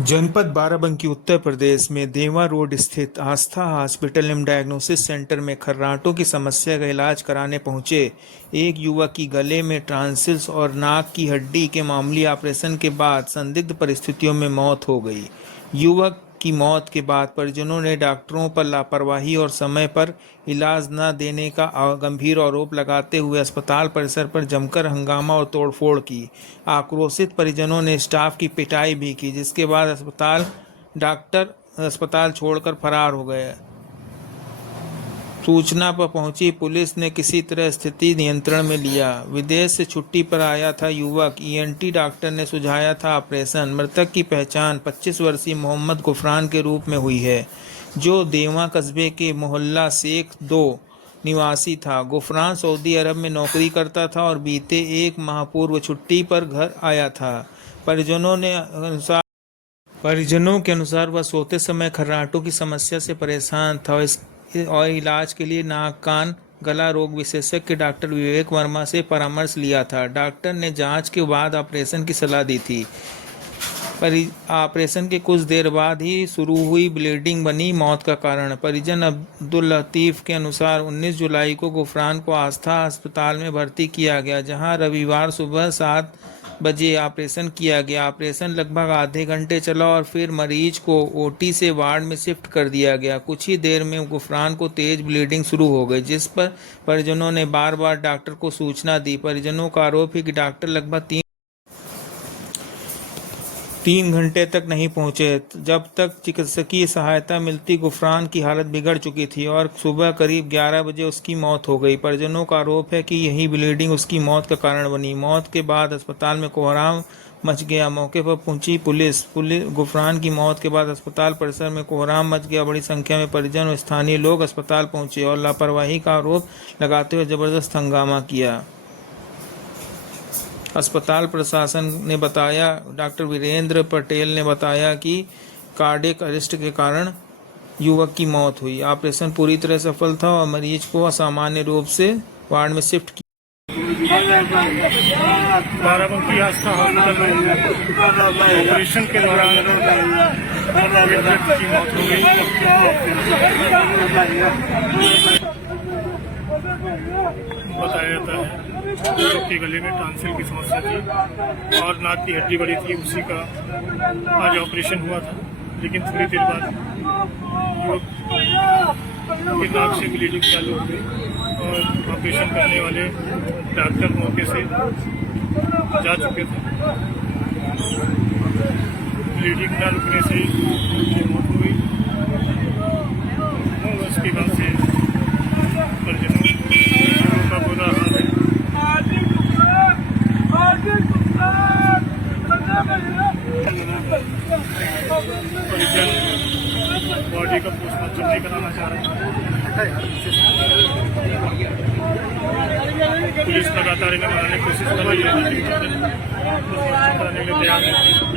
जनपद बाराबंकी उत्तर प्रदेश में देवा रोड स्थित आस्था हॉस्पिटल एवं डायग्नोसिस सेंटर में खर्राटों की समस्या का इलाज कराने पहुंचे एक युवक की गले में टॉन्सिल्स और नाक की हड्डी के मामूली ऑपरेशन के बाद संदिग्ध परिस्थितियों में मौत हो गई। युवक की मौत के बाद परिजनों ने डॉक्टरों पर लापरवाही और समय पर इलाज न देने का गंभीर आरोप लगाते हुए अस्पताल परिसर पर जमकर हंगामा और तोड़फोड़ की। आक्रोशित परिजनों ने स्टाफ की पिटाई भी की, जिसके बाद डॉक्टर अस्पताल छोड़कर फरार हो गए। सूचना पर पहुंची पुलिस ने किसी तरह स्थिति नियंत्रण में लिया। विदेश से छुट्टी पर आया था युवक। ईएनटी डॉक्टर ने सुझाया था ऑपरेशन। मृतक की पहचान 25 वर्षीय मोहम्मद गुफरान के रूप में हुई है, जो देवा कस्बे के मोहल्ला शेख 2 निवासी था। गुफरान सऊदी अरब में नौकरी करता था और बीते 1 माह पूर्व छुट्टी पर घर आया था। परिजनों के अनुसार वह सोते समय खर्राटों की समस्या से परेशान था और इलाज के लिए नाक कान गला रोग विशेषज्ञ डॉक्टर विवेक वर्मा से परामर्श लिया था। डॉक्टर ने जांच के बाद ऑपरेशन की सलाह दी थी। ऑपरेशन के कुछ देर बाद ही शुरू हुई ब्लीडिंग बनी मौत का कारण। परिजन अब्दुल लतीफ़ के अनुसार 19 जुलाई को गुफरान को आस्था अस्पताल में भर्ती किया गया, जहां रविवार सुबह 7 बजे ऑपरेशन किया गया। ऑपरेशन लगभग आधे घंटे चला और फिर मरीज को ओटी से वार्ड में शिफ्ट कर दिया गया। कुछ ही देर में गुफरान को तेज ब्लीडिंग शुरू हो गई, जिस पर परिजनों ने बार बार डॉक्टर को सूचना दी। परिजनों का आरोप है कि डॉक्टर लगभग 3 घंटे तक नहीं पहुंचे। जब तक चिकित्सकीय सहायता मिलती गुफरान की हालत बिगड़ चुकी थी और सुबह करीब 11 बजे उसकी मौत हो गई। परिजनों का आरोप है कि यही ब्लीडिंग उसकी मौत का कारण बनी। मौत के बाद अस्पताल में कोहराम मच गया। मौके पर पहुंची पुलिस। गुफरान की मौत के बाद अस्पताल परिसर में कोहराम मच गया। बड़ी संख्या में परिजन और स्थानीय लोग अस्पताल पहुंचे और लापरवाही का आरोप लगाते हुए जबरदस्त हंगामा किया। अस्पताल प्रशासन ने बताया, डॉक्टर वीरेंद्र पटेल ने बताया कि कार्डियक अरेस्ट के कारण युवक की मौत हुई। ऑपरेशन पूरी तरह सफल था और मरीज को असामान्य रूप से वार्ड में शिफ्ट किया। बाराबंकी आस्था हॉस्पिटल में ऑपरेशन के दौरान की मौत हो गई। बताया जाता है कि गले में टॉन्सिल की समस्या थी और नाक की हड्डी बड़ी थी, उसी का आज ऑपरेशन हुआ था। लेकिन थोड़ी देर बाद युवक की नाक से ब्लीडिंग चालू हो गई और ऑपरेशन करने वाले डॉक्टर मौके से जा चुके थे। ब्लीडिंग न रुकने से मौत हो गई। उसके बाद से परिजनों का बुरा हाल है। परिजन बॉडी का पोस्टमार्टम नहीं कराना चाह रहे हैं। पुलिस लगातार इन्हें मनाने की कोशिश कर रही है, लेकिन पोस्टमार्टम कराने के लिए तैयार नहीं।